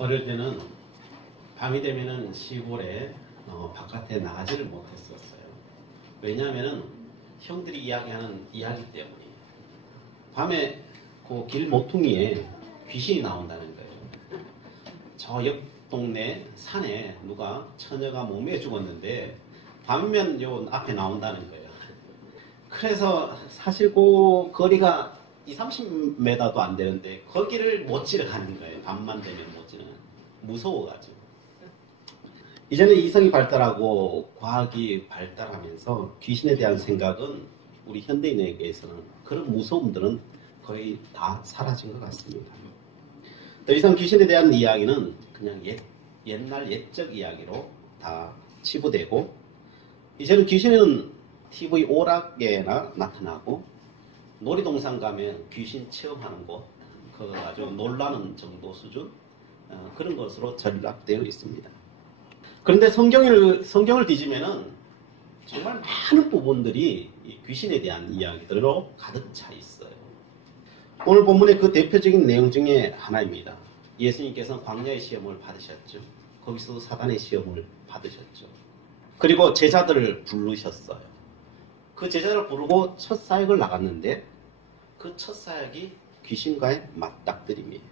어릴 때는 밤이 되면은 시골에 바깥에 나가지를 못했었어요. 왜냐하면은 형들이 이야기하는 이야기 때문이에요. 밤에 그 길 모퉁이에 귀신이 나온다는 거예요. 저 옆 동네 산에 누가 처녀가 몸에 죽었는데 밤이면 요 앞에 나온다는 거예요. 그래서 사실 그 거리가 20-30m도 안 되는데 거기를 못 지나가는 거예요. 밤만 되면 못 지나가는 거예요. 무서워가지고. 이제는 이성이 발달하고 과학이 발달하면서 귀신에 대한 생각은 우리 현대인에게서는 그런 무서움들은 거의 다 사라진 것 같습니다. 더 이상 귀신에 대한 이야기는 그냥 옛날 옛적 이야기로 다 치부되고, 이제는 귀신은 TV 오락에나 나타나고 놀이동산 가면 귀신 체험하는 곳, 그거 아주 놀라는 정도 수준, 그런 것으로 전락되어 있습니다. 그런데 성경을 뒤지면은 정말 많은 부분들이 이 귀신에 대한 이야기들로 가득 차 있어요. 오늘 본문의 그 대표적인 내용 중에 하나입니다. 예수님께서는 광야의 시험을 받으셨죠. 거기서도 사단의 시험을 받으셨죠. 그리고 제자들을 부르셨어요. 그 제자를 부르고 첫 사역을 나갔는데 그 첫 사역이 귀신과의 맞닥뜨림이에요.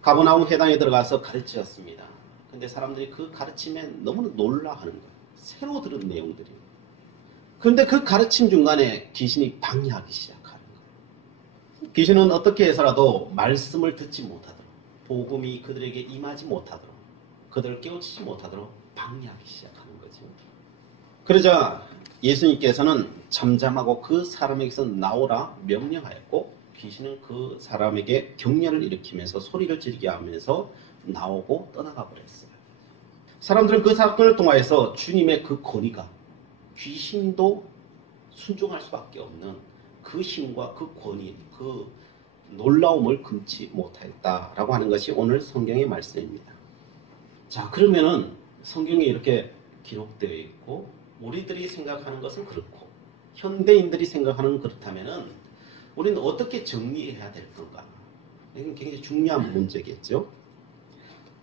가버나움 회당에 들어가서 가르치셨습니다. 근데 사람들이 그 가르침에 너무나 놀라하는 거예요. 새로 들은 내용들이에요. 그런데 그 가르침 중간에 귀신이 방해하기 시작하는 거예요. 귀신은 어떻게 해서라도 말씀을 듣지 못하도록, 복음이 그들에게 임하지 못하도록, 그들을 깨우치지 못하도록 방해하기 시작하는 거죠. 그러자 예수님께서는 잠잠하고 그 사람에게서 나오라 명령하였고, 귀신은 그 사람에게 격려를 일으키면서 소리를 지르게 하면서 나오고 떠나가 버렸어요. 사람들은 그 사건을 통해서 주님의 그 권위가, 귀신도 순종할 수밖에 없는 그 힘과 그 권위, 그 놀라움을 금치 못했다라고 하는 것이 오늘 성경의 말씀입니다. 자, 그러면은 성경에 이렇게 기록되어 있고 우리들이 생각하는 것은 그렇고 현대인들이 생각하는 그렇다면은 우리는 어떻게 정리해야 될 건가? 이건 굉장히 중요한 문제겠죠.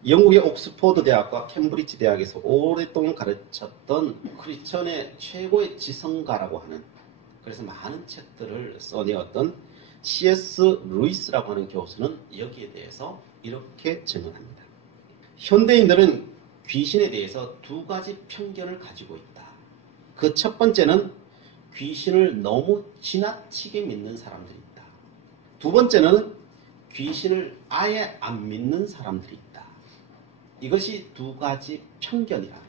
영국의 옥스퍼드 대학과 캠브리지 대학에서 오랫동안 가르쳤던 크리스천의 최고의 지성가라고 하는, 그래서 많은 책들을 써내었던 C.S. 루이스라고 하는 교수는 여기에 대해서 이렇게 증언합니다. 현대인들은 귀신에 대해서 두 가지 편견을 가지고 있다. 그 첫 번째는 귀신을 너무 지나치게 믿는 사람들이 있다. 두 번째는 귀신을 아예 안 믿는 사람들이 있다. 이것이 두 가지 편견이라는 거예요.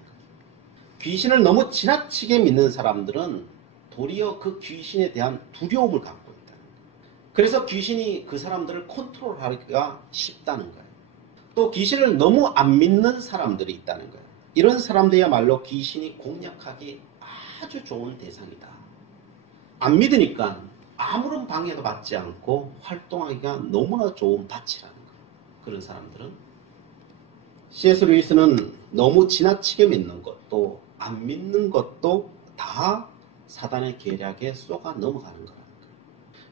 귀신을 너무 지나치게 믿는 사람들은 도리어 그 귀신에 대한 두려움을 갖고 있다는 거예요. 그래서 귀신이 그 사람들을 컨트롤하기가 쉽다는 거예요. 또 귀신을 너무 안 믿는 사람들이 있다는 거예요. 이런 사람들이야말로 귀신이 공략하기 아주 좋은 대상이다. 안 믿으니까 아무런 방해도 받지 않고 활동하기가 너무나 좋은 밭이라는 거예요. 그런 사람들은. C.S. 루이스는 너무 지나치게 믿는 것도 안 믿는 것도 다 사단의 계략에 쏘가 넘어가는 거라는 거예요.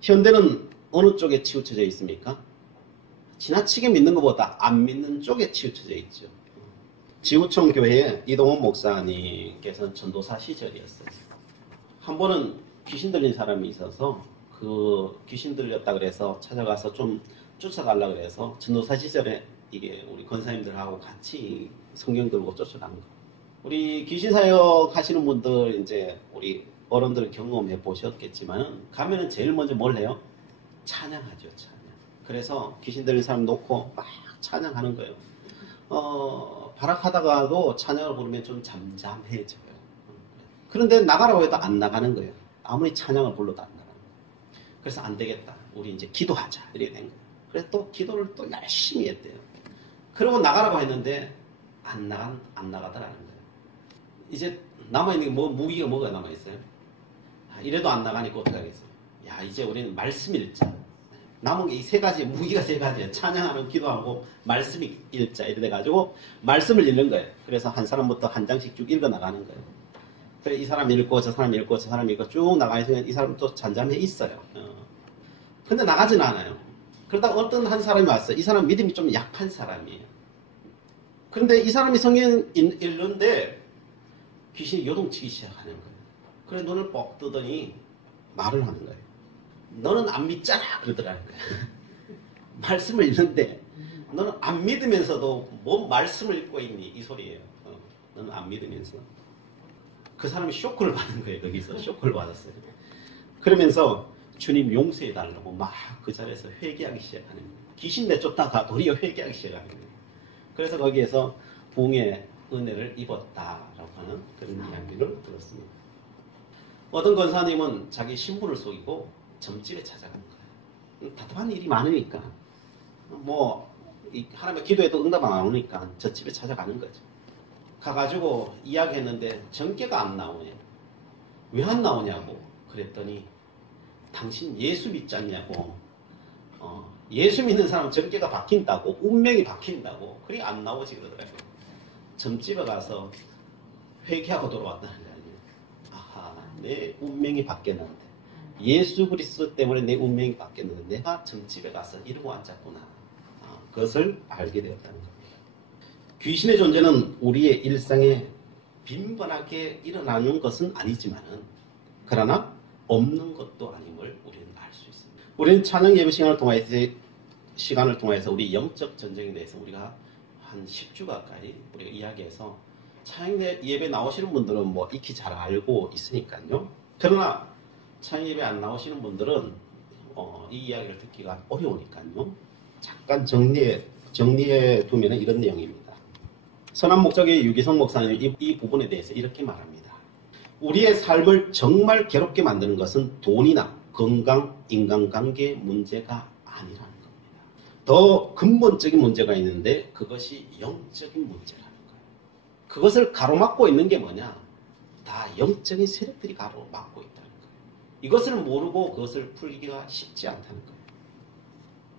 현대는 어느 쪽에 치우쳐져 있습니까? 지나치게 믿는 것보다 안 믿는 쪽에 치우쳐져 있죠. 지구촌 교회에 이동원 목사님께서는 전도사 시절이었어요. 한 번은 귀신 들린 사람이 있어서 그 귀신 들렸다 그래서 찾아가서 좀 쫓아가려고 그래서 전도사 시절에 이게 우리 권사님들하고 같이 성경 들고 쫓아간 거. 우리 귀신 사역 하시는 분들 이제 우리 어른들은 경험해 보셨겠지만 가면은 제일 먼저 뭘 해요? 찬양하죠, 찬양. 그래서 귀신 들린 사람 놓고 막 찬양하는 거예요. 발악하다가도 찬양을 부르면 좀 잠잠해져요. 그런데 나가라고 해도 안 나가는 거예요. 아무리 찬양을 불러도 안 나가는 거예요. 그래서 안 되겠다. 우리 이제 기도하자. 이렇게 된 거예요. 그래서 또 기도를 또 열심히 했대요. 그러고 나가라고 했는데 안 나가더라는 거예요. 이제 남아있는 게 무기가 뭐가 남아있어요? 이래도 안 나가니까 어떻게 하겠어요? 야, 이제 우리는 말씀 읽자. 남은 게 이 세 가지, 무기가 세 가지예요. 찬양하는, 기도하고, 말씀 읽자. 이래 가지고 말씀을 읽는 거예요. 그래서 한 사람부터 한 장씩 쭉 읽어 나가는 거예요. 그래서 이 사람 읽고, 저 사람 읽고, 저 사람 읽고 쭉 나가면 이 사람 또 잠잠해 있어요. 근데 나가진 않아요. 그러다가 어떤 한 사람이 왔어요. 이 사람 믿음이 좀 약한 사람이에요. 그런데 이 사람이 성경 읽는데 귀신이 요동치기 시작하는 거예요. 그래 눈을 뻑 뜨더니 말을 하는 거예요. 너는 안 믿잖아 그러더라는 거예요. 말씀을 읽는데 너는 안 믿으면서도 뭔 말씀을 읽고 있니 이 소리예요. 너는 안 믿으면서. 그 사람이 쇼크를 받은 거예요. 거기서 쇼크를 받았어요. 그러면서 주님 용서해달라고 막 그 자리에서 회개하기 시작하는 거예요. 귀신 내쫓다가 도리어 회개하기 시작하는 거예요. 그래서 거기에서 부흥의 은혜를 입었다라고 하는 그런 이야기를 들었습니다. 어떤 권사님은 자기 신부를 속이고 점집에 찾아가는 거예요. 답답한 일이 많으니까 하나님의 기도에도 응답 안 오니까 저 집에 찾아가는 거죠. 가가지고 이야기했는데 전개가 안 나오네요. 왜 안 나오냐고 그랬더니 당신 예수 믿지 않냐고. 예수 믿는 사람은 전개가 바뀐다고, 운명이 바뀐다고. 그게 안 나오지 그러더라고요. 점집에 가서 회개하고 돌아왔다는 거 아니에요. 아하, 내 운명이 바뀌었는데, 예수 그리스도 때문에 내 운명이 바뀌었는데 내가 점집에 가서 이러고 앉았구나. 그것을 알게 되었다는 겁니다. 귀신의 존재는 우리의 일상에 빈번하게 일어나는 것은 아니지만은, 그러나 없는 것도 아님을 우리는 알 수 있습니다. 우리는 찬양 예배 시간을 통해서 우리 영적 전쟁에 대해서 우리가 한 10주 가까이 우리가 이야기해서, 찬양 예배 나오시는 분들은 뭐 익히 잘 알고 있으니까요. 그러나 찬양 예배 안 나오시는 분들은 이 이야기를 듣기가 어려우니까요. 잠깐 정리해 두면 이런 내용입니다. 선한 목적의 유기성 목사님 이 부분에 대해서 이렇게 말합니다. 우리의 삶을 정말 괴롭게 만드는 것은 돈이나 건강, 인간관계 문제가 아니라는 겁니다. 더 근본적인 문제가 있는데 그것이 영적인 문제라는 거예요. 그것을 가로막고 있는 게 뭐냐? 다 영적인 세력들이 가로막고 있다는 거예요. 이것을 모르고 그것을 풀기가 쉽지 않다는 거예요.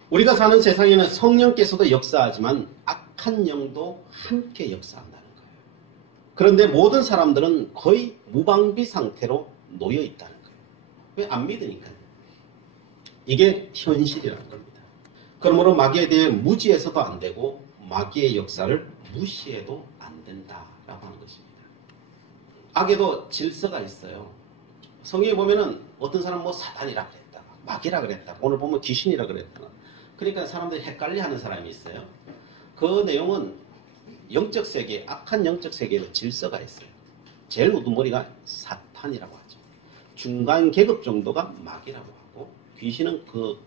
우리가 사는 세상에는 성령께서도 역사하지만 악한 영도 함께 역사한다는 거예요. 그런데 모든 사람들은 거의 무방비 상태로 놓여 있다는 거예요. 왜? 안 믿으니까요. 이게 현실이라는 겁니다. 그러므로 마귀에 대해 무지해서도 안 되고 마귀의 역사를 무시해도 안 된다라고 하는 것입니다. 악에도 질서가 있어요. 성경에 보면은 어떤 사람 사단이라 그랬다, 마귀라 그랬다, 오늘 보면 귀신이라 그랬다. 그러니까 사람들이 헷갈려하는 사람이 있어요. 그 내용은 영적 세계, 악한 영적 세계에도 질서가 있어요. 제일 우두머리가 사탄이라고 하죠. 중간 계급 정도가 마귀라고 하고, 귀신은 그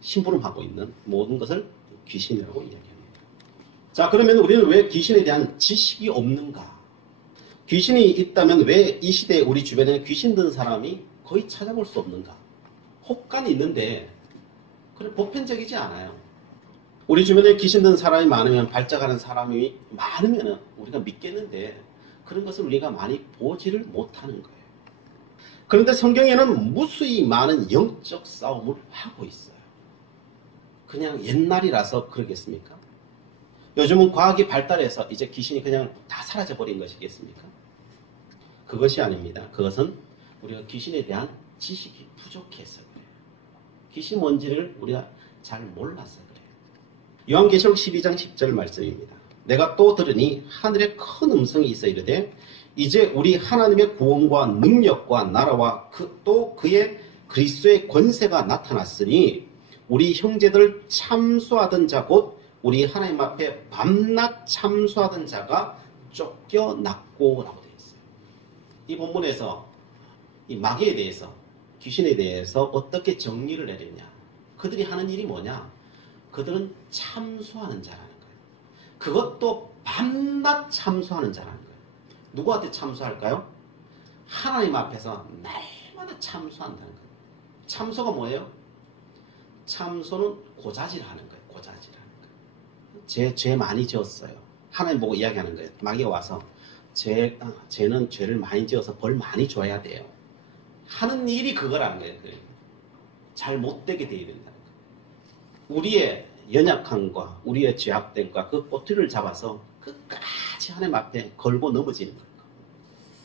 심부름하고 있는 모든 것을 귀신이라고 이야기합니다. 자, 그러면 우리는 왜 귀신에 대한 지식이 없는가? 귀신이 있다면 왜 이 시대에 우리 주변에 귀신 든 사람이 거의 찾아볼 수 없는가? 혹간 있는데 그래 보편적이지 않아요. 우리 주변에 귀신 든 사람이 많으면, 발작하는 사람이 많으면 우리가 믿겠는데 그런 것을 우리가 많이 보지를 못하는 거예요. 그런데 성경에는 무수히 많은 영적 싸움을 하고 있어요. 그냥 옛날이라서 그러겠습니까? 요즘은 과학이 발달해서 이제 귀신이 그냥 다 사라져버린 것이겠습니까? 그것이 아닙니다. 그것은 우리가 귀신에 대한 지식이 부족해서 그래요. 귀신 뭔지를 우리가 잘 몰라서 그래요. 요한계시록 12장 10절 말씀입니다. 내가 또 들으니 하늘에 큰 음성이 있어 이르되 이제 우리 하나님의 구원과 능력과 나라와 또 그의 그리스도의 권세가 나타났으니 우리 형제들 참수하던 자 곧 우리 하나님 앞에 밤낮 참수하던 자가 쫓겨났고 라고 되어 있어요. 이 본문에서 이 마귀에 대해서, 귀신에 대해서 어떻게 정리를 내렸냐? 그들이 하는 일이 뭐냐? 그들은 참수하는 자라는 거예요. 그것도 밤낮 참수하는 자라는 거예요. 누구한테 참수할까요? 하나님 앞에서 날마다 참수한다는 거예요. 참소가 뭐예요? 참소는 고자질하는 거예요. 고자질하는 거예요. 죄 많이 지었어요. 하나님 보고 이야기하는 거예요. 마귀가 와서 쟤는 죄를 많이 지어서 벌 많이 줘야 돼요. 하는 일이 그거라는 거예요. 잘 못되게 되어야 된다는 거예요. 우리의 연약함과 우리의 죄악됨과 그 꼬투리를 잡아서 끝까지 하나님 앞에 걸고 넘어지는 거예요.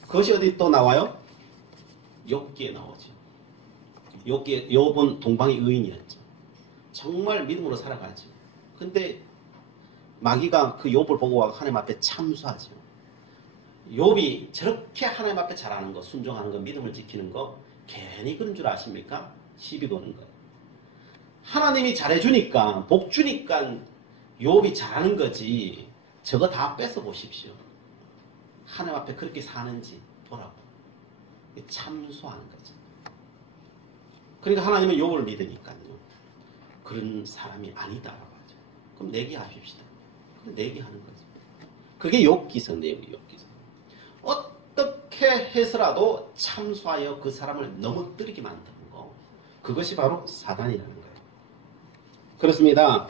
그것이 어디 또 나와요? 욥기에 나오죠. 욥은 동방의 의인이었죠. 정말 믿음으로 살아가죠. 근데 마귀가 그 욥을 보고 하나님 앞에 참수하죠. 욥이 저렇게 하나님 앞에 잘하는 거, 순종하는 거, 믿음을 지키는 거 괜히 그런 줄 아십니까? 시비 거는 거예요. 하나님이 잘해주니까, 복 주니까 욥이 잘하는 거지. 저거 다 뺏어 보십시오. 하나님 앞에 그렇게 사는지 보라고. 참수하는 거죠. 그러니까 하나님은 욥을 믿으니까요. 그런 사람이 아니다라고 하죠. 그럼 내기하십시다. 그럼 내기하는 거죠. 그게 욥기서 내용이에요. 욥기서. 어떻게 해서라도 참수하여 그 사람을 넘어뜨리게 만드는 거. 그것이 바로 사단이라는 거예요. 그렇습니다.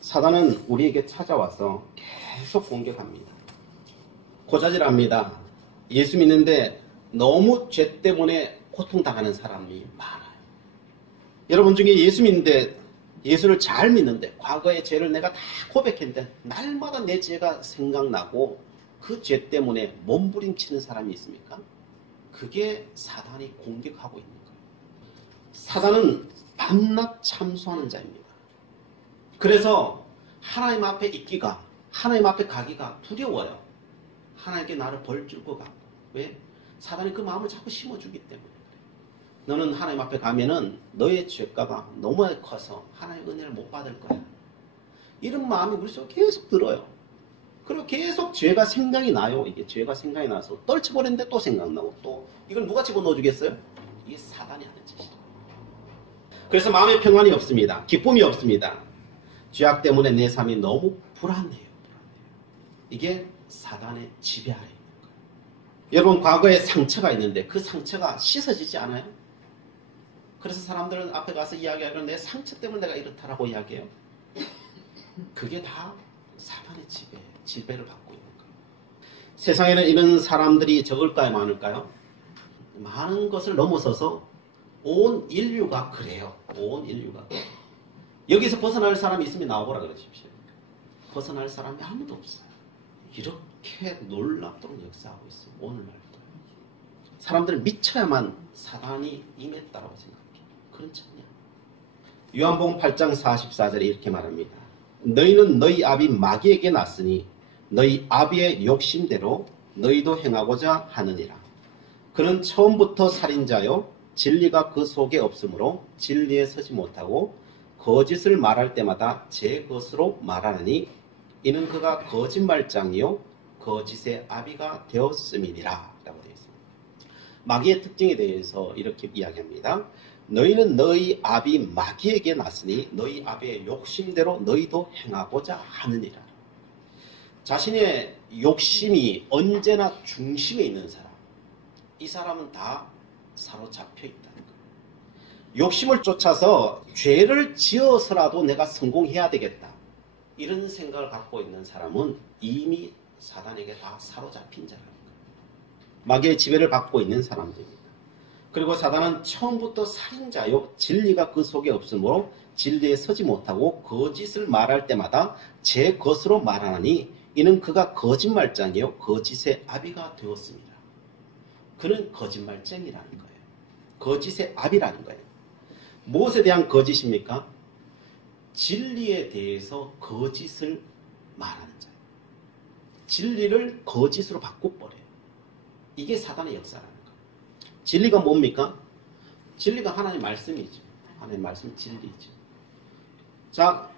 사단은 우리에게 찾아와서 계속 공격합니다. 고자질합니다. 예수 믿는데 너무 죄 때문에 고통당하는 사람이 많아요. 여러분 중에 예수 믿는데 예수를 잘 믿는데 과거의 죄를 내가 다 고백했는데 날마다 내 죄가 생각나고 그 죄 때문에 몸부림치는 사람이 있습니까? 그게 사단이 공격하고 있는 거예요. 사단은 밤낮 참수하는 자입니다. 그래서 하나님 앞에 있기가, 하나님 앞에 가기가 두려워요. 하나님께 나를 벌 줄 것 같고. 왜? 사단이 그 마음을 자꾸 심어주기 때문에. 너는 하나님 앞에 가면은 너의 죄가가 너무 커서 하나님의 은혜를 못 받을 거야. 이런 마음이 우리 속에 계속 들어요. 그리고 계속 죄가 생각이 나요. 이게 죄가 생각이 나서 떨쳐버렸는데 또 생각나고 또 이걸 누가 집어넣어 주겠어요? 이게 사단이 하는 짓이죠. 그래서 마음에 평안이 없습니다. 기쁨이 없습니다. 죄악 때문에 내 삶이 너무 불안해요. 이게 사단의 지배하에 있는 거예요. 여러분 과거에 상처가 있는데 그 상처가 씻어지지 않아요? 그래서 사람들은 앞에 가서 이야기하면 내 상처 때문에 내가 이렇다라고 이야기해요. 그게 다 사단의 지배를 받고 있는 거예요. 세상에는 이런 사람들이 적을까요? 많을까요? 많은 것을 넘어서서 온 인류가 그래요. 온 인류가. 여기서 벗어날 사람이 있으면 나와보라 그러십시오. 벗어날 사람이 아무도 없어요. 이렇게 놀랍도록 역사하고 있어요. 오늘날도. 사람들은 미쳐야만 사단이 임했다라고 생각해요. 그렇지 않냐. 요한복음 8장 44절에 이렇게 말합니다. 너희는 너희 아비 마귀에게 났으니 너희 아비의 욕심대로 너희도 행하고자 하느니라. 그는 처음부터 살인자요 진리가 그 속에 없으므로 진리에 서지 못하고 거짓을 말할 때마다 제 것으로 말하느니 이는 그가 거짓말장이요 거짓의 아비가 되었음이니라 라고 되어 있습니다. 마귀의 특징에 대해서 이렇게 이야기합니다. 너희는 너희 아비 마귀에게 났으니 너희 아비의 욕심대로 너희도 행하고자 하느니라. 자신의 욕심이 언제나 중심에 있는 사람, 이 사람은 다 사로잡혀 있다는 거예요. 욕심을 쫓아서 죄를 지어서라도 내가 성공해야 되겠다, 이런 생각을 갖고 있는 사람은 이미 사단에게 다 사로잡힌 자라는 거예요. 마귀의 지배를 받고 있는 사람들입니다. 그리고 사단은 처음부터 살인자요 진리가 그 속에 없으므로 진리에 서지 못하고 거짓을 말할 때마다 제 것으로 말하나니 이는 그가 거짓말장이요 거짓의 아비가 되었습니다. 그는 거짓말쟁이라는 거예요. 거짓의 아비라는 거예요. 무엇에 대한 거짓입니까? 진리에 대해서 거짓을 말하는 자예요. 진리를 거짓으로 바꿔버려요. 이게 사단의 역사라는 거예요. 진리가 뭡니까? 진리가 하나님 말씀이죠. 하나님 말씀은 진리죠. 자,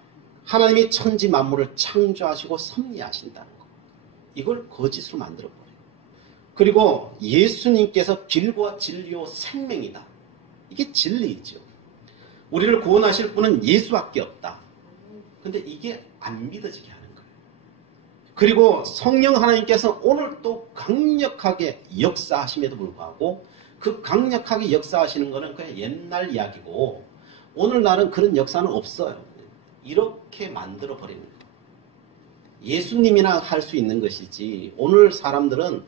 하나님이 천지 만물을 창조하시고 섭리하신다는 거. 이걸 거짓으로 만들어버려요. 그리고 예수님께서 길과 진리요 생명이다. 이게 진리이죠. 우리를 구원하실 분은 예수밖에 없다. 근데 이게 안 믿어지게 하는 거예요. 그리고 성령 하나님께서 오늘 또 강력하게 역사하심에도 불구하고 그 강력하게 역사하시는 것은 그냥 옛날 이야기고 오늘날은 그런 역사는 없어요. 이렇게 만들어버리는 거예요. 예수님이나 할 수 있는 것이지 오늘 사람들은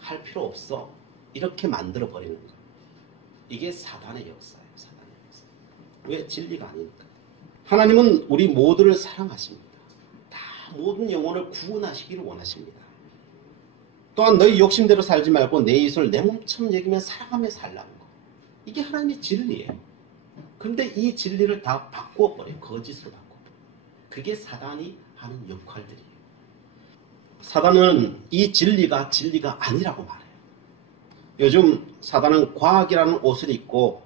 할 필요 없어. 이렇게 만들어버리는 거예요. 이게 사단의 역사예요. 사단의 역사. 왜? 진리가 아니니까. 하나님은 우리 모두를 사랑하십니다. 다 모든 영혼을 구원하시기를 원하십니다. 또한 너희 욕심대로 살지 말고 내 이웃을 내 몸처럼 여기며 사랑하며 살라는 거. 이게 하나님의 진리예요. 근데 이 진리를 다 바꿔버려요. 거짓으로 바꿔버려요. 그게 사단이 하는 역할들이에요. 사단은 이 진리가 아니라고 말해요. 요즘 사단은 과학이라는 옷을 입고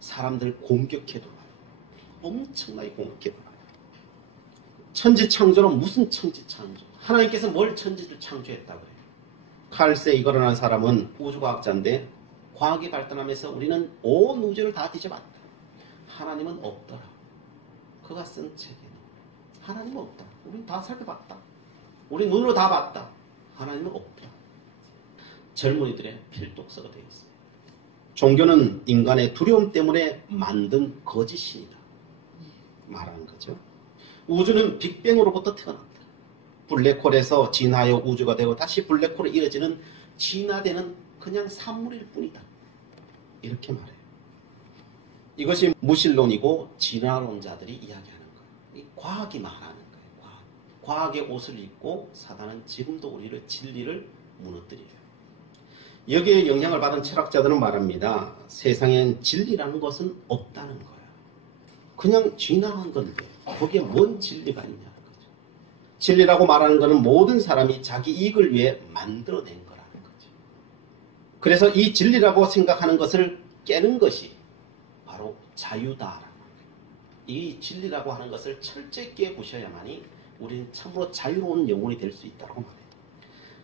사람들 공격해도 봐요. 엄청나게 공격해도 봐요. 천지창조는 무슨 천지창조? 하나님께서 뭘 천지를 창조했다고 해요? 칼 세이거라는 사람은 우주과학자인데 과학이 발전하면서 우리는 온 우주를 다 뒤져봤다. 하나님은 없더라. 그가 쓴 책에는 하나님은 없다. 우리는 다 살펴봤다. 우리 눈으로 다 봤다. 하나님은 없더라. 젊은이들의 필독서가 되어 있습니다. 종교는 인간의 두려움 때문에 만든 거짓신이다 말하는 거죠. 우주는 빅뱅으로부터 태어났다. 블랙홀에서 진화하여 우주가 되고 다시 블랙홀에 이어지는 진화되는 그냥 산물일 뿐이다. 이렇게 말해요. 이것이 무신론이고 진화론자들이 이야기하는 거예요. 과학이 말하는 거예요. 과학의 옷을 입고 사단은 지금도 우리를 진리를 무너뜨려요. 여기에 영향을 받은 철학자들은 말합니다. 세상엔 진리라는 것은 없다는 거예요. 그냥 진화한 건데 거기에 뭔 진리가 있냐는 거죠. 진리라고 말하는 것은 모든 사람이 자기 이익을 위해 만들어낸 거라는 거죠. 그래서 이 진리라고 생각하는 것을 깨는 것이 바로 자유다라는 거예요. 이 진리라고 하는 것을 철저히 깨부셔야만이 우리는 참으로 자유로운 영혼이 될 수 있다고 말해요.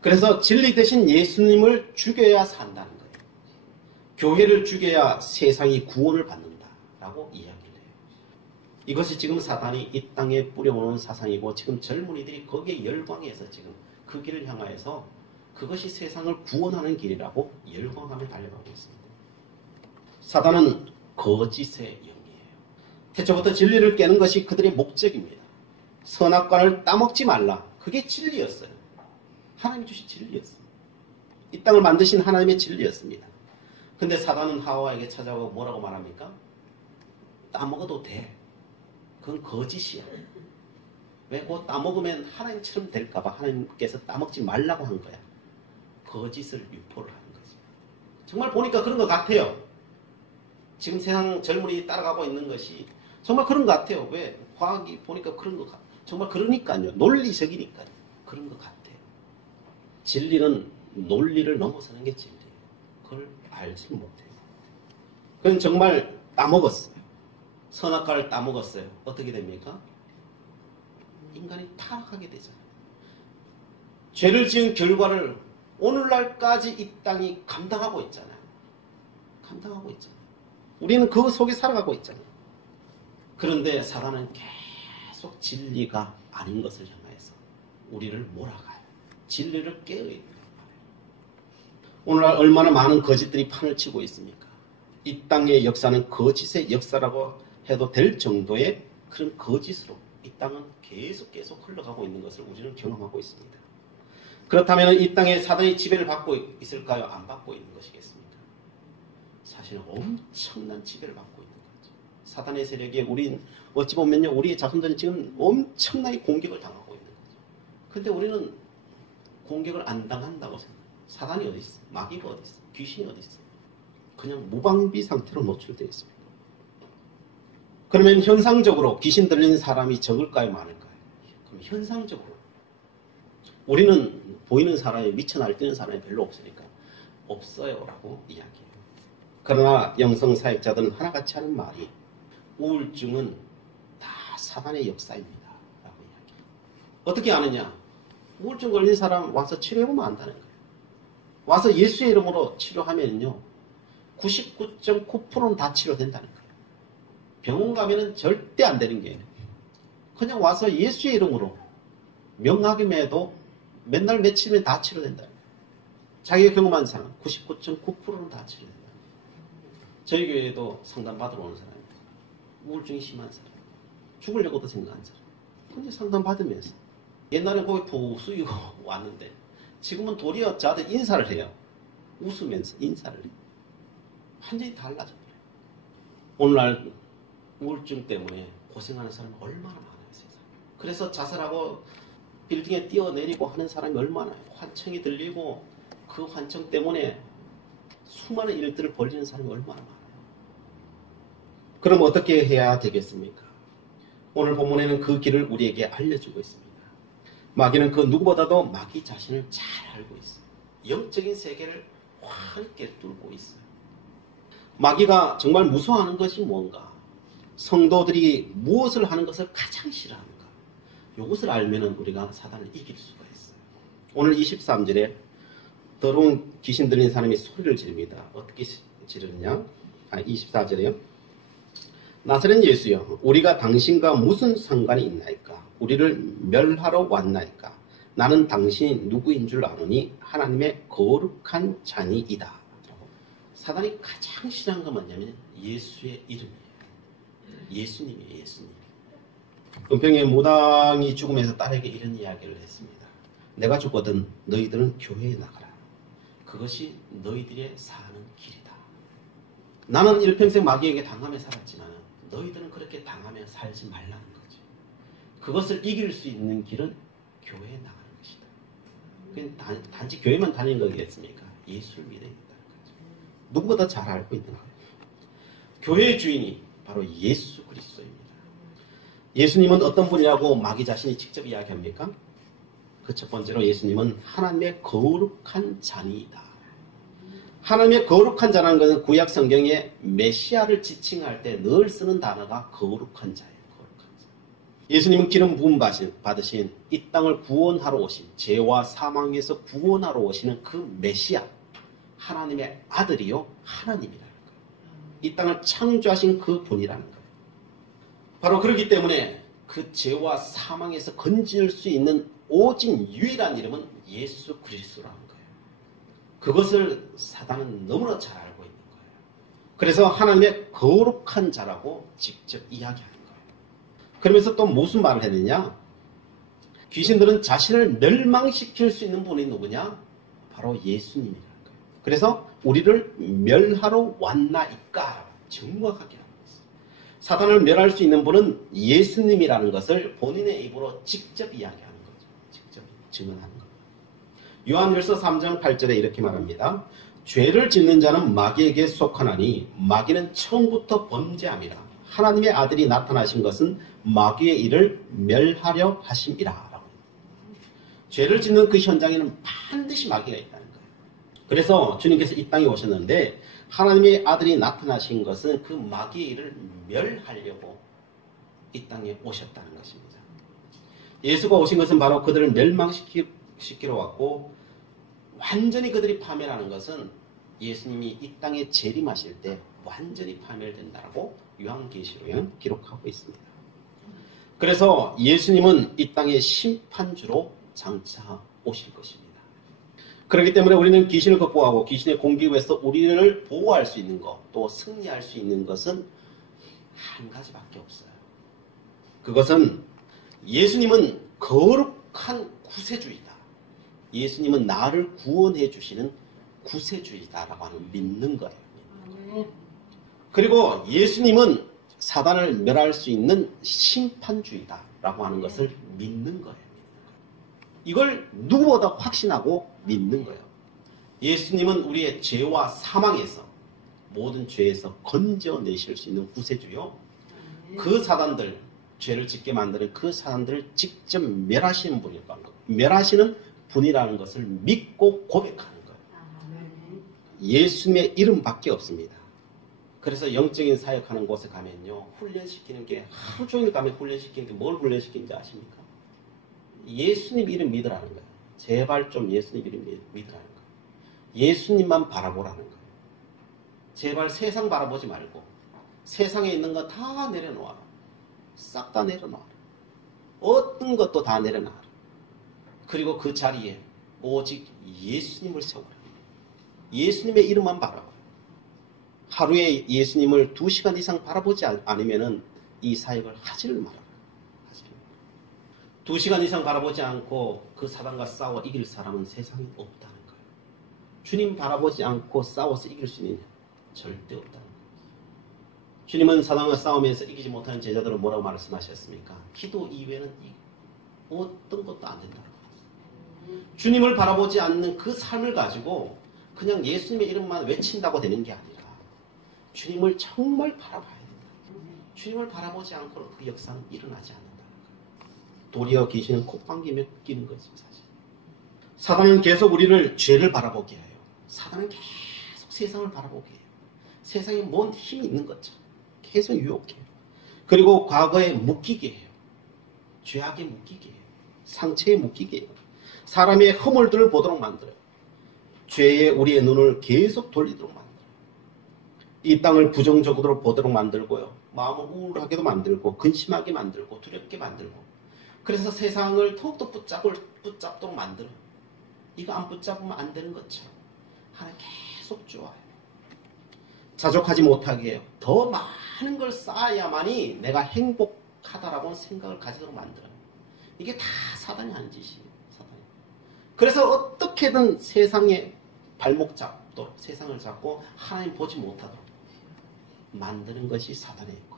그래서 진리 대신 예수님을 죽여야 산다는 거예요. 교회를 죽여야 세상이 구원을 받는다라고 이야기를 해요. 이것이 지금 사단이 이 땅에 뿌려오는 사상이고 지금 젊은이들이 거기에 열광해서 지금 그 길을 향하여서 그것이 세상을 구원하는 길이라고 열광하며 달려가고 있습니다. 사단은 거짓의 영이에요. 태초부터 진리를 깨는 것이 그들의 목적입니다. 선악과를 따먹지 말라. 그게 진리였어요. 하나님이 주신 진리였어요. 이 땅을 만드신 하나님의 진리였습니다. 근데 사단은 하와에게 찾아오고 뭐라고 말합니까? 따먹어도 돼. 그건 거짓이야. 왜? 그거 따먹으면 하나님처럼 될까봐 하나님께서 따먹지 말라고 한 거야. 거짓을 유포를 하는 거지. 정말 보니까 그런 것 같아요. 지금 세상 젊은이 따라가고 있는 것이 정말 그런 것 같아요. 왜? 과학이 보니까 그런 것 같아요. 정말 그러니까요. 논리적이니까요. 그런 것 같아요. 진리는 논리를 넘어서는 게 진리예요. 그걸 알지 못해요. 그건 정말 따먹었어요. 선악과를 따먹었어요. 어떻게 됩니까? 인간이 타락하게 되잖아요. 죄를 지은 결과를 오늘날까지 이 땅이 감당하고 있잖아요. 감당하고 있잖아요. 우리는 그 속에 살아가고 있잖아요. 그런데 사단은 계속 진리가 아닌 것을 향해서 우리를 몰아가요. 진리를 깨어야 된단 말이에요. 오늘날 얼마나 많은 거짓들이 판을 치고 있습니까? 이 땅의 역사는 거짓의 역사라고 해도 될 정도의 그런 거짓으로 이 땅은 계속 흘러가고 있는 것을 우리는 경험하고 있습니다. 그렇다면 이 땅에 사단의 지배를 받고 있을까요? 안 받고 있는 것이겠습니까? 사실은 엄청난 지배를 받고 있는 거죠. 사단의 세력에 우린 어찌 보면요, 우리의 자손들은 지금 엄청나게 공격을 당하고 있는 거죠. 근데 우리는 공격을 안 당한다고 생각해요. 사단이 어디 있어? 마귀가 어디 있어? 귀신이 어디 있어? 그냥 무방비 상태로 노출되어 있습니다. 그러면 현상적으로 귀신 들린 사람이 적을까요? 많을까요? 그럼 현상적으로 우리는 보이는 사람이 미쳐 날뛰는 사람이 별로 없으니까 없어요 라고 이야기해요. 그러나 영성사역자들은 하나같이 하는 말이 우울증은 다 사단의 역사입니다 라고 이야기해요. 어떻게 아느냐? 우울증 걸린 사람 와서 치료해보면 안다는 거예요. 와서 예수의 이름으로 치료하면요 99.9%는 다 치료된다는 거예요. 병원 가면은 절대 안 되는 게 그냥 와서 예수의 이름으로 명하게매도 맨날 며칠이면 다 치료된다는 거예요. 자기가 경험한 사람 99.9%는 다 치료된다는 거예요. 저희 교회에도 상담받으러 오는 사람입니다. 우울증이 심한 사람, 죽으려고도 생각한 사람. 근데 상담받으면서 옛날엔 거기 푹 숙이고 왔는데 지금은 도리어 저한테 인사를 해요. 웃으면서 인사를 해요. 완전히 달라져버려요. 오늘날 우울증 때문에 고생하는 사람이 얼마나 많아요, 세상에. 그래서 자살하고 빌딩에 뛰어내리고 하는 사람이 얼마나 환청이 들리고 그 환청 때문에 수많은 일들을 벌이는 사람이 얼마나 많아요. 그럼 어떻게 해야 되겠습니까? 오늘 본문에는 그 길을 우리에게 알려주고 있습니다. 마귀는 그 누구보다도 마귀 자신을 잘 알고 있어요. 영적인 세계를 환하게 뚫고 있어요. 마귀가 정말 무서워하는 것이 뭔가? 성도들이 무엇을 하는 것을 가장 싫어하는가? 이것을 알면 우리가 사단을 이길 수가 있어요. 오늘 23절에 더러운 귀신 들린 사람이 소리를 지릅니다. 어떻게 지르느냐? 24절에요. 나사렛 예수여, 우리가 당신과 무슨 상관이 있나이까? 우리를 멸하러 왔나이까? 나는 당신이 누구인 줄 아노니 하나님의 거룩한 자니이다. 사단이 가장 싫어하는 건 뭐냐면 예수의 이름이에요. 예수님이에요. 예수님. 은평의 무당이 죽으면서 딸에게 이런 이야기를 했습니다. 내가 죽거든 너희들은 교회에 나가라. 그것이 너희들의 사는 길이다. 나는 일평생 마귀에게 당하며 살았지만 너희들은 그렇게 당하며 살지 말라는 거지. 그것을 이길 수 있는 길은 교회에 나가는 것이다. 단지 교회만 다니는 거겠습니까? 예수를 믿어야 된다는 거죠. 누구보다 잘 알고 있는 거예요. 교회의 주인이 바로 예수 그리스도입니다. 예수님은 어떤 분이라고 마귀 자신이 직접 이야기합니까? 그 첫 번째로 예수님은 하나님의 거룩한 자니이다. 하나님의 거룩한 자라는 것은 구약 성경에 메시아를 지칭할 때 늘 쓰는 단어가 거룩한 자예요. 거룩한 자. 예수님은 기름 부음 받으신 이 땅을 구원하러 오신, 죄와 사망에서 구원하러 오시는 그 메시아, 하나님의 아들이요 하나님이라는 거예요. 이 땅을 창조하신 그 분이라는 거예요. 바로 그렇기 때문에 그 죄와 사망에서 건질 수 있는 오직 유일한 이름은 예수 그리스도라는 거예요. 그것을 사단은 너무나 잘 알고 있는 거예요. 그래서 하나님의 거룩한 자라고 직접 이야기하는 거예요. 그러면서 또 무슨 말을 했느냐? 귀신들은 자신을 멸망시킬 수 있는 분이 누구냐? 바로 예수님이라는 거예요. 그래서 우리를 멸하러 왔나이까? 정확하게 하는 거예요. 사단을 멸할 수 있는 분은 예수님이라는 것을 본인의 입으로 직접 이야기하는 거죠. 직접 증언하는 거예요. 요한일서 3장 8절에 이렇게 말합니다. 죄를 짓는 자는 마귀에게 속하나니 마귀는 처음부터 범죄함이라. 하나님의 아들이 나타나신 것은 마귀의 일을 멸하려 하심이라. 라고. 죄를 짓는 그 현장에는 반드시 마귀가 있다는 거예요. 그래서 주님께서 이 땅에 오셨는데 하나님의 아들이 나타나신 것은 그 마귀의 일을 멸하려고 이 땅에 오셨다는 것입니다. 예수가 오신 것은 바로 그들을 멸망시키러 왔고 완전히 그들이 파멸하는 것은 예수님이 이 땅에 재림하실 때 완전히 파멸된다고 요한계시록에는 기록하고 있습니다. 그래서 예수님은 이 땅의 심판주로 장차 오실 것입니다. 그렇기 때문에 우리는 귀신을 극복하고 귀신의 공격에서 우리를 보호할 수 있는 것, 또 승리할 수 있는 것은 한 가지밖에 없어요. 그것은 예수님은 거룩한 구세주이다. 예수님은 나를 구원해 주시는 구세주이다라고 하는 믿는 거예요. 그리고 예수님은 사단을 멸할 수 있는 심판주이다라고 하는 것을 믿는 거예요. 이걸 누구보다 확신하고 믿는 거예요. 예수님은 우리의 죄와 사망에서 모든 죄에서 건져내실 수 있는 구세주요. 그 사단들, 죄를 짓게 만드는 그 사단들을 직접 멸하시는 멸하시는 분이라는 것을 믿고 고백하는 거예요. 예수님의 이름밖에 없습니다. 그래서 영적인 사역하는 곳에 가면요, 훈련시키는 게 하루 종일 가면 훈련시키는 게 뭘 훈련시키는지 아십니까? 예수님 이름 믿으라는 거예요. 제발 좀 예수님 이름 믿으라는 거예요. 예수님만 바라보라는 거예요. 제발 세상 바라보지 말고 세상에 있는 거 다 내려놓아라. 싹 다 내려놓아라. 어떤 것도 다 내려놔라. 그리고 그 자리에 오직 예수님을 세워라. 예수님의 이름만 바라봐. 하루에 예수님을 2시간 이상 바라보지 않으면 이 사역을 하지를 말아라. 2시간 이상 바라보지 않고 그 사단과 싸워 이길 사람은 세상에 없다는 거예요. 주님 바라보지 않고 싸워서 이길 수 있는 절대 없다는 거예요. 주님은 사단과 싸우면서 이기지 못하는 제자들은 뭐라고 말씀하셨습니까? 기도 이외에는 어떤 것도 안 된다고. 주님을 바라보지 않는 그 삶을 가지고 그냥 예수님의 이름만 외친다고 되는 게 아니라 주님을 정말 바라봐야 된다. 주님을 바라보지 않고는 그 역사는 일어나지 않는다는 거예요. 도리어 귀신은 콧방귀며 끼는 거죠, 사실. 사단은 계속 우리를 죄를 바라보게 해요. 사단은 계속 세상을 바라보게 해요. 세상에 뭔 힘이 있는 거죠. 계속 유혹해요. 그리고 과거에 묶이게 해요. 죄악에 묶이게 해요. 상처에 묶이게 해요. 사람의 허물들을 보도록 만들어요. 죄에 우리의 눈을 계속 돌리도록 만들어요. 이 땅을 부정적으로 보도록 만들고요. 마음을 우울하게도 만들고 근심하게 만들고 두렵게 만들고 그래서 세상을 더욱더 붙잡도록 만들어요. 이거 안 붙잡으면 안 되는 것처럼 하나님 계속 좋아요. 자족하지 못하게 해요. 더 많은 걸 쌓아야만이 내가 행복하다라고 생각을 가지도록 만들어요. 이게 다 사단이 하는 짓이에요. 사단이. 그래서 어떻게든 세상에 발목 잡도록 세상을 잡고 하나님 보지 못하도록 만드는 것이 사단의 역할이에요.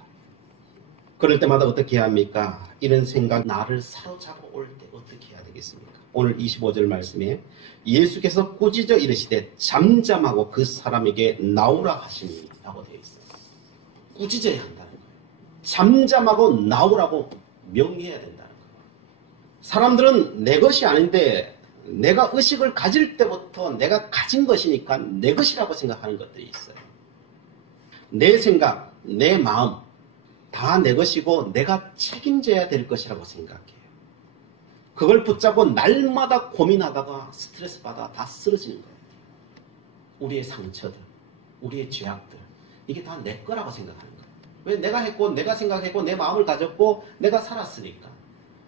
그럴 때마다 어떻게 해야 합니까? 이런 생각 나를 사로잡아 올 때 어떻게 해야 되겠습니까? 오늘 25절 말씀에 예수께서 꾸짖어 이르시되 잠잠하고 그 사람에게 나오라 하시니 라고 되어 있어요. 꾸짖어야 한다는 거예요. 잠잠하고 나오라고 명해야 된다는 거예요. 사람들은 내 것이 아닌데 내가 의식을 가질 때부터 내가 가진 것이니까 내 것이라고 생각하는 것들이 있어요. 내 생각, 내 마음 다 내 것이고 내가 책임져야 될 것이라고 생각해요. 그걸 붙잡고 날마다 고민하다가 스트레스 받아 다 쓰러지는 거예요. 우리의 상처들, 우리의 죄악들 이게 다 내 거라고 생각하는 거예요. 왜? 내가 했고 내가 생각했고 내 마음을 가졌고 내가 살았으니까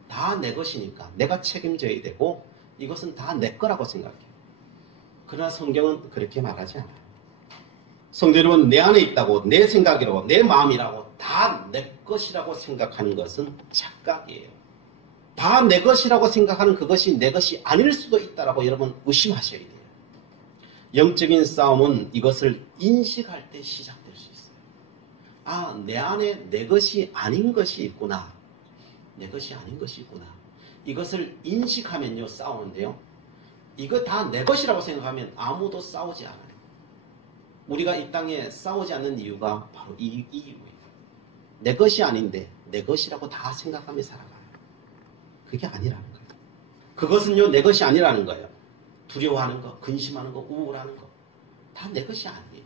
다 내 것이니까 내가 책임져야 되고 이것은 다 내 거라고 생각해요. 그러나 성경은 그렇게 말하지 않아요. 성도 여러분, 내 안에 있다고 내 생각이라고 내 마음이라고 다 내 것이라고 생각하는 것은 착각이에요. 다 내 것이라고 생각하는 그것이 내 것이 아닐 수도 있다라고 여러분 의심하셔야 돼요. 영적인 싸움은 이것을 인식할 때 시작될 수 있어요. 아, 내 안에 내 것이 아닌 것이 있구나. 내 것이 아닌 것이 있구나. 이것을 인식하면요 싸우는데요. 이거 다 내 것이라고 생각하면 아무도 싸우지 않아요. 우리가 이 땅에 싸우지 않는 이유가 바로 이 이유예요. 내 것이 아닌데 내 것이라고 다 생각하며 살아가요. 그게 아니라는 거예요. 그것은요 내 것이 아니라는 거예요. 두려워하는 거, 근심하는 거, 우울하는 거 다 내 것이 아니에요.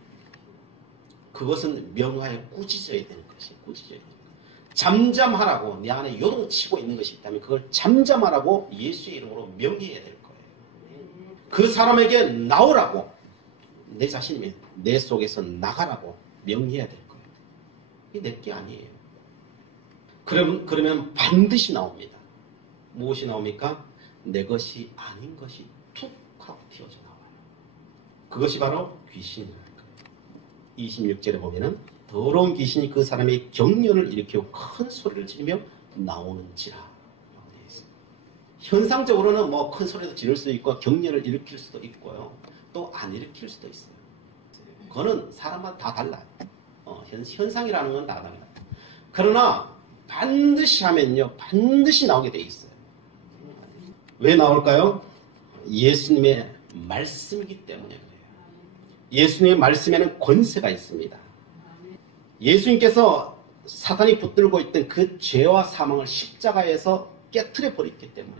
그것은 명하여 꾸짖어야 되는 것이에요. 꾸짖어야 되는 거예요. 잠잠하라고 내 안에 요동치고 있는 것이 있다면 그걸 잠잠하라고 예수의 이름으로 명해야 될 거예요. 그 사람에게 나오라고 내 자신이 내 속에서 나가라고 명해야 될 거예요. 이게 내 게 아니에요. 그러면 반드시 나옵니다. 무엇이 나옵니까? 내 것이 아닌 것이 툭 하고 튀어져 나와요. 그것이 바로 귀신이라는 거예요. 26절에 보면은 더러운 귀신이 그 사람의 경련을 일으키고 큰 소리를 지르며 나오는지라 라고 되어 있습니다. 현상적으로는 뭐 큰 소리도 지를 수도 있고 경련을 일으킬 수도 있고요. 또 안 일으킬 수도 있어요. 그거는 사람마다 다 달라요. 현상이라는 건 다 달라요. 그러나 반드시 하면요 반드시 나오게 돼 있어요. 왜 나올까요? 예수님의 말씀이기 때문에 그래요. 예수님의 말씀에는 권세가 있습니다. 예수님께서 사탄이 붙들고 있던 그 죄와 사망을 십자가에서 깨트려 버렸기 때문에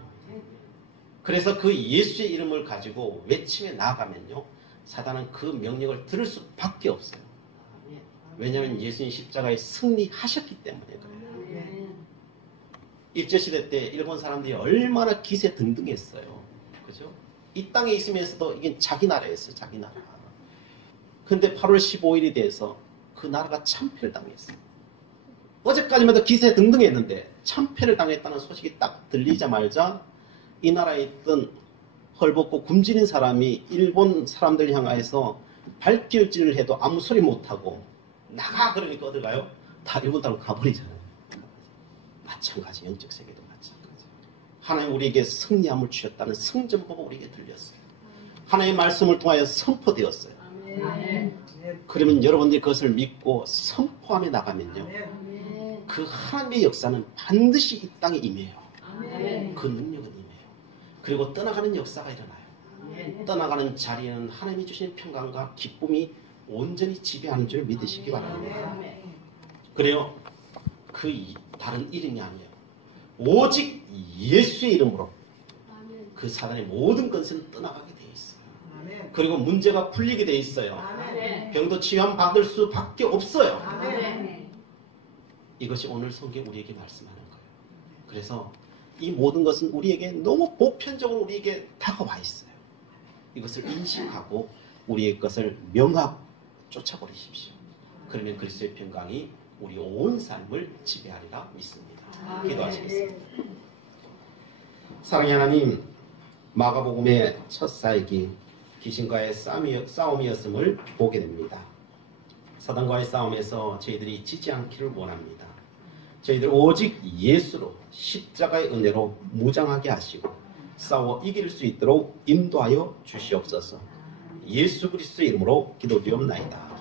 그래서 그 예수의 이름을 가지고 외침에 나아가면요 사단은 그 명령을 들을 수밖에 없어요. 왜냐하면 예수님 십자가에 승리하셨기 때문에 그래요. 일제시대 때 일본 사람들이 얼마나 기세 등등했어요. 그죠? 이 땅에 있으면서도 이게 자기 나라였어요. 자기 나라. 근데 8월 15일이 돼서 그 나라가 참패를 당했어요. 어제까지만 해도 기세 등등했는데 참패를 당했다는 소식이 딱 들리자마자 이 나라에 있던 헐벗고 굶주린 사람이 일본 사람들 향하여서 발길질을 해도 아무 소리 못하고 나가 그러니까 어디 가요? 다 일본 땅으로 가버리잖아요. 마찬가지 영적 세계도 마찬가지. 하나님 우리에게 승리함을 주셨다는 승전보가 우리에게 들렸어요. 하나님의 말씀을 통하여 선포되었어요. 그러면 여러분들이 그것을 믿고 선포하며 나가면요 그 하나님의 역사는 반드시 이 땅에 임해요. 그 능력은 임해요. 그리고 떠나가는 역사가 일어나요. 떠나가는 자리에는 하나님이 주신 평강과 기쁨이 온전히 지배하는 줄 믿으시기 바랍니다. 그래요. 그 다른 이름이 아니에요. 오직 예수의 이름으로 그 사단의 모든 권세는 떠나가게 돼 있어요. 그리고 문제가 풀리게 돼 있어요. 병도 치유함 받을 수밖에 없어요. 이것이 오늘 성경 우리에게 말씀하는 거예요. 그래서 이 모든 것은 우리에게 너무 보편적으로 우리에게 다가와 있어요. 이것을 인식하고 우리의 것을 명확 쫓아버리십시오. 그러면 그리스도의 평강이 우리 온 삶을 지배하리라 믿습니다. 기도하시겠습니다. 사랑의 하나님, 마가복음의 첫 사역이 귀신과의 싸움이었음을 보게 됩니다. 사단과의 싸움에서 저희들이 지지 않기를 원합니다. 저희들 오직 예수로 십자가의 은혜로 무장하게 하시고 싸워 이길 수 있도록 인도하여 주시옵소서. 예수 그리스도의 이름으로 기도드리옵나이다.